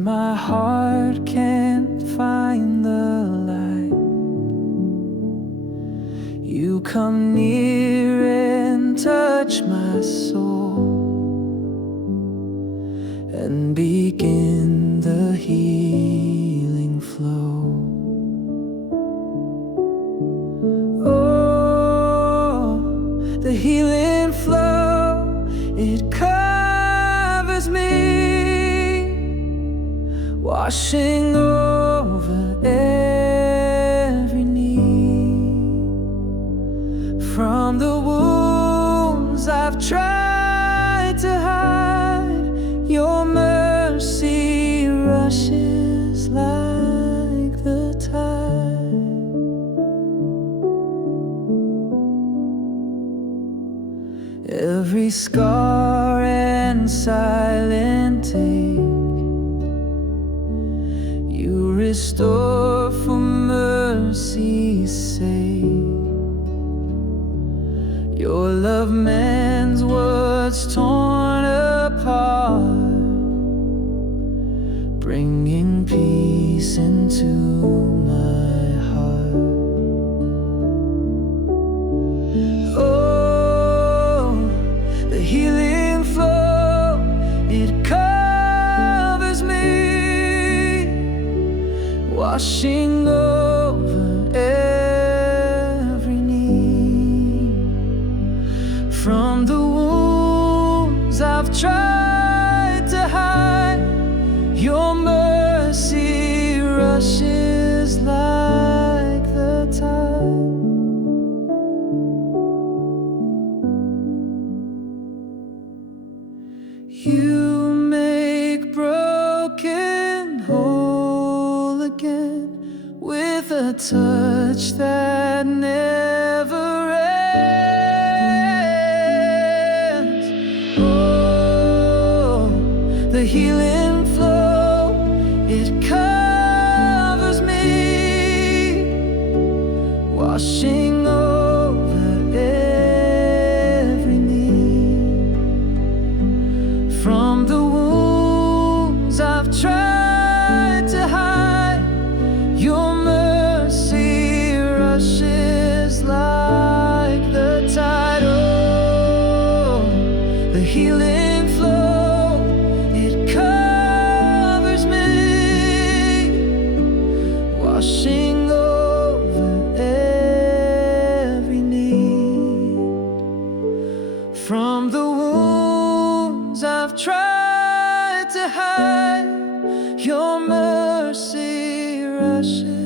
when my heart can't find the light, you come near and touch my soul and begin the healing flow. Oh, the healing flow, it covers me, washing over every need. From the wounds I've tried to hide, your mercy rushes like the tide. Every scar and silent ache, you restore for mercy's sake. Your love mends what's torn apart, bringing peace into my heart. Oh, the healing flow, it covers me, washing over every need. From the wounds I've tried to hide, your mercy rushes like the tide. You make broken whole again with a touch that never ends. Oh, the healing flow, it covers me, washing over every need. From the wounds I've tried to hide, your mercy rushes like the tide. Oh, the healing flow, it covers me, washing over every need. From the wounds I've tried to hide, your mercy rushes